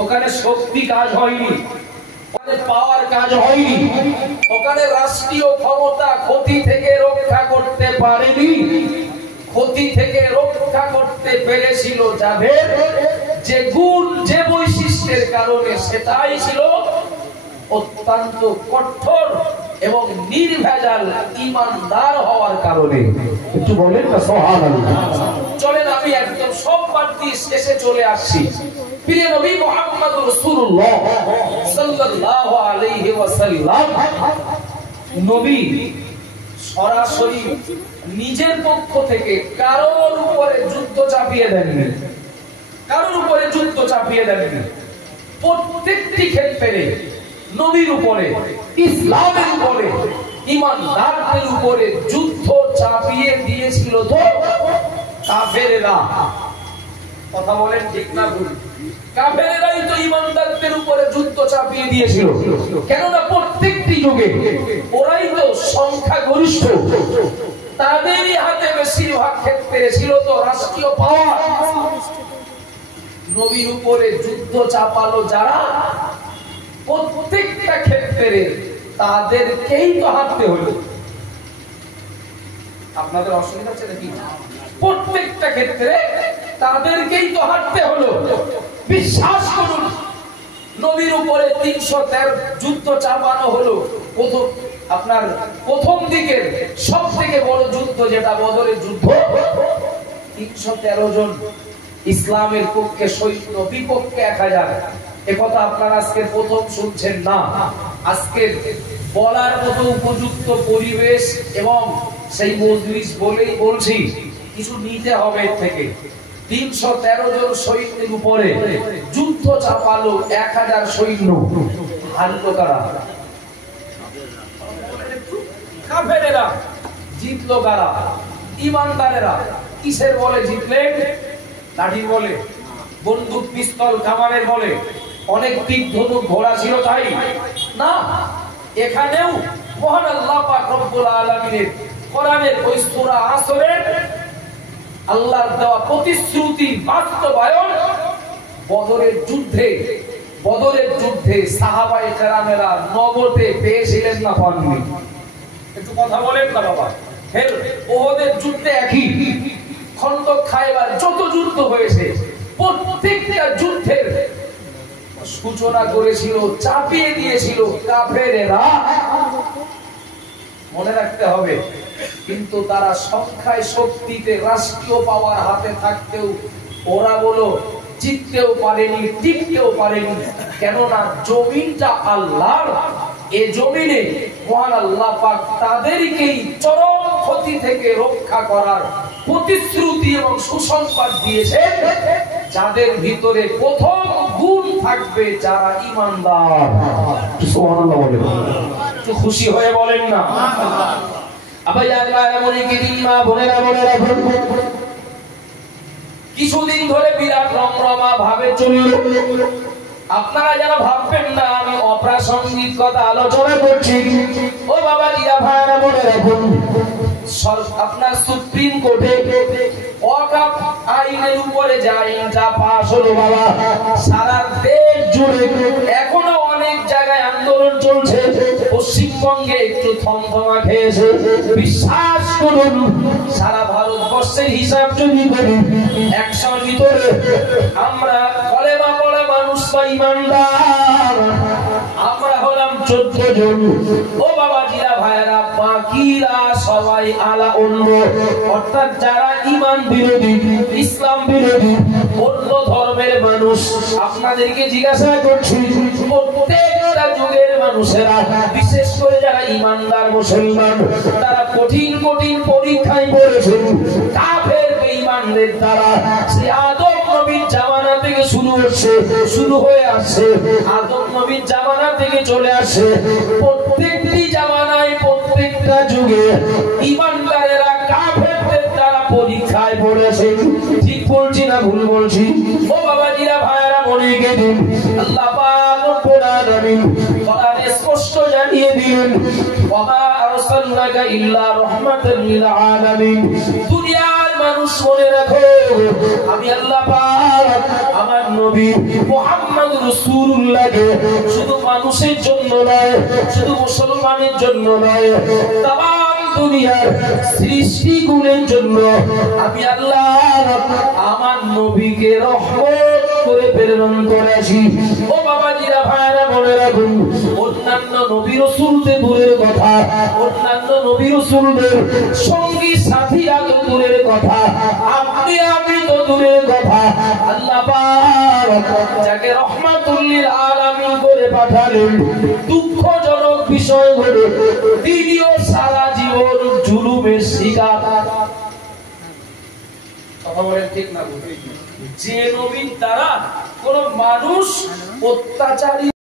ওখানে শক্তি কাজ হয়নি, ওখানে পাওয়ার কাজ হয়নি, ওখানে রাষ্ট্রীয় ক্ষমতা ক্ষতি থেকে রক্ষা করতে পারেনি। ক্ষতি থেকে রক্ষা করতে পেরেছিল যাদের যে গুণ, যে বৈশিষ্ট্যের কারণে, সেটাই ছিল অত্যন্ত কঠোর এবং নির্ভেজাল ঈমানদার হওয়ার কারণে। একটু বলেন না সুবহানাল্লাহ। চলেন আমি একদম সব বাদ দিয়ে শেষে চলে আসছি। প্রিয় নবী মুহাম্মদ রাসূলুল্লাহ সাল্লাল্লাহু আলাইহি ওয়াসাল্লাম নবী সরাসরি নিজের পক্ষ থেকে কারোর উপরে যুদ্ধ চাপিয়ে দেননি, কারোর উপরে যুদ্ধ চাপিয়ে দেননি। প্রত্যেকটি ক্ষেত্রে নবীর উপরে, ইসলামের উপরে, ঈমানদারদের উপরে যুদ্ধ চাপিয়ে দিয়েছিল তো কাফেররা। কথা বলেন ঠিক না ভুল? কাফেররাই তো ঈমানদারদের উপরে যুদ্ধ চাপিয়ে দিয়েছিল। কেননা প্রত্যেকটি যুগে ওরাই তো সংখ্যাগরিষ্ঠ, তাদেরই হাতে বেশিরভাগ ক্ষেত্রে ছিল তো রাষ্ট্রীয় পাওয়ার। নবীর উপরে যুদ্ধ চাপালো যারা, প্রত্যেকটা ক্ষেত্রে তাদেরকেই তো হারতে হলো। আপনাদের অসুবিধা হচ্ছে নাকি? প্রত্যেকটা ক্ষেত্রে তাদেরকেই তো হারতে হলো। বিশ্বাস করুন, নবীর উপরে 313 যুদ্ধ চাপানো হলো। প্রথম দিকের সব থেকে বড় যুদ্ধ যেটা বদরের যুদ্ধ, 313 জন ইসলামের পক্ষে সৈন্য, বিপক্ষে 1000। একথা আপনারা আজকে প্রথম শুনছেন না। আজকে বলার মতো উপযুক্ত পরিবেশ এবং সেই মজলিস বলেই বলছি, কিছু নিতে হবে এর থেকে। 313 জন সৈন্যের উপরে যুদ্ধ চাপালো 1000 সৈন্য। হারলো কারা? কাফেরেরা। জিতলো কারা? ঈমানদারেরা। কিসের বলে জিতলেন? লাঠির বলে, বন্দুক, পিস্তল, কামানের বলে, অনেক তীর ধনুক ঘোড়া ছিল তাই না। এখানেও মহান আল্লাহ পাক রব্বুল আলামিনের কোরআনের ওই সূরা আসরের আল্লাহর দেওয়া প্রতিশ্রুতি বাস্তবায়ন। বদরের যুদ্ধে সাহাবায়ে কেরামেরা নগদে পেয়েছিলেন না পাননি? একটু কথা বলেন না বাবা। ফের ওহদের যুদ্ধে একই, খন্দক, খায়বার, যত যুদ্ধ হয়েছে প্রত্যেকটা যুদ্ধের সূচনা করেছিল, চাপিয়ে দিয়েছিল কাফেরেরা। মনে রাখতে হবে। কিন্তু তারা সংখ্যায়, শক্তিতে, রাষ্ট্রীয় পাওয়ার হাতে থাকতেও ওরা বলো জিততেও পারেনি, টিকতেও পারেনি। কেননা জমিনটা আল্লাহর। এ জমিনে মহান আল্লাহ পাক তাদেরকেই চরম ক্ষতি থেকে রক্ষা করার প্রতিশ্রুতি এবং সুসংবাদ দিয়েছে, যাদের ভিতরে প্রথম গুণ থাকবে যারা ঈমানদার। সুবহানাল্লাহ বলেন, একটু খুশি হয়ে বলেন না। কিছুদিন ধরে বিরাট রমরমা ভাবে চলল। আপনারা যারা ভাববেন না আমি অপ্রাসঙ্গিক কথা আলোচনা করছি, ও বাবা দিদা ভাইরা মনে রাখুন, আপনার সুপ্রিম কোর্টে ওয়াকফ আইনের উপরে যে আইনটা পাস হলো বাবা, সারা দেশ জুড়ে এখনো অনেক জায়গায় আন্দোলন চলছে। পশ্চিমবঙ্গে একটু থমথমা খেয়েছে। বিশ্বাস করুন, সারা ভারতবর্ষের হিসাব যদি করি, 100র ভিতরে আমরা কলেমা পড়া মানুষ বা ঈমানদার আমরা হলাম 14 জন। ও বাবা জিরা ভাইরা, বাকিরা সবাই আলা অন্য, অর্থাৎ যারা ঈমান বিরোধী, ইসলাম বিরোধী, অন্য ধর্মের মানুষ। আপনাদেরকে জিজ্ঞাসা করছি, প্রত্যেকটা যুগের মানুষেরা, বিশেষ করে যারা ঈমানদার মুসলমান, তারা কঠিন কঠিন পরীক্ষায় পড়েছেন কাফের বেঈমানদের দ্বারা। সে আদম নবীর জামানা থেকে শুরু হয়ে আসছে, আদম নবীর জামানা থেকে চলে আসে। প্রত্যেকটি জামানায়, প্রত্যেকটা যুগে ঈমানদারেরা কাফেরদের দ্বারা পরীক্ষায় পড়েছেন। ঠিক বলছি না ভুল বলছি? ও বাবাজিরা, ভাইরা, মনে গেদিন আল্লাহ পাক রব্বুল আলামিন কোরআনে স্পষ্ট জানিয়ে দিলেন, ওয়া মা আরসালনাকা ইল্লা রাহমাতাল লিল আলামিন। দুনিয়ার মানুষ মনে রাখো, আমি আল্লাহ পাক আমার নবী মুহাম্মদ রাসূলুল্লাহকে শুধু মানুষের জন্য নয়, শুধু মুসলমানের জন্য নয়, তাম দুনিয়ার সৃষ্টিকুলের জন্য আমি আল্লাহ আমার নবীকে রহমত করে প্রেরণ করেছি। ও বাবাজিরা, ভাইরা, মনে রাখুন, অন্যান্য নবী রাসূলদের দূরের কথা, অন্যান্য নবী রাসূলদের সঙ্গী সাথী এত দূরের কথা, আমি তো দূরের কথা, আল্লাহ পাক যাকে রাহমাতুল লিল আলামিন করে পাঠালেন, দুঃখজনক বিষয় হলো তিনিও সারা জীবন জুলুমের শিকার। কথা বলেন ঠিক না? যে নবীর দ্বারা কোন মানুষ অত্যাচারী